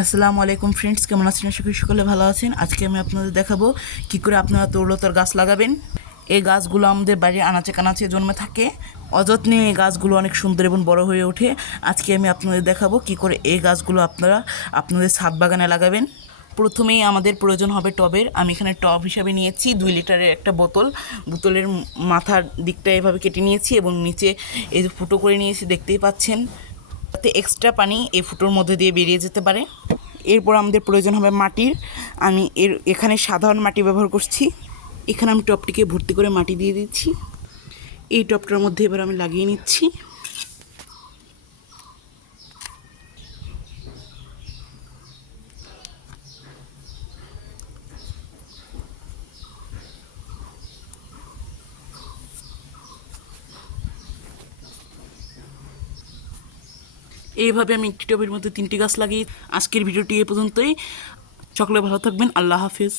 আসসালামু আলাইকুম ফ্রেন্ডস, কেমন আছেন? আশা করি সকলে ভালো আছেন। আজকে আমি আপনাদের দেখাবো কি করে আপনারা তরুলতার গাছ লাগাবেন। এই গাছগুলো আমাদের বাড়ির আনাচে কানাচে জন্মে থাকে। অযত্নে এই গাছগুলো অনেক সুন্দর এবং বড় হয়ে ওঠে। আজকে আমি আপনাদের দেখাবো কি করে এই গাছগুলো আপনারা আপনাদের ছাদ বাগানে লাগাবেন। প্রথমেই আমাদের প্রয়োজন হবে টবের। আমি এখানে টব হিসাবে নিয়েছি 2 লিটারের একটা বোতল। বোতলের মাথার দিকটা এভাবে কেটে নিয়েছি এবং নিচে এই যে ফুটো করে নিয়েছি, দেখতেই পাচ্ছেন, যাতে এক্সট্রা পানি এই ফুটোর মধ্যে দিয়ে বেরিয়ে যেতে পারে। এরপর আমাদের প্রয়োজন হবে মাটির। আমি এখানে সাধারণ মাটি ব্যবহার করছি। এখানে আমি টবটিকে ভর্তি করে মাটি দিয়ে দিচ্ছি। এই টবটার মধ্যে এবার আমি লাগিয়ে নিচ্ছি। এইভাবে আমি একটি টবের মধ্যে 3টি গাছ লাগিয়ে আজকের ভিডিওটি এ পর্যন্তই। সকলে ভালো থাকবেন। আল্লাহ হাফিজ।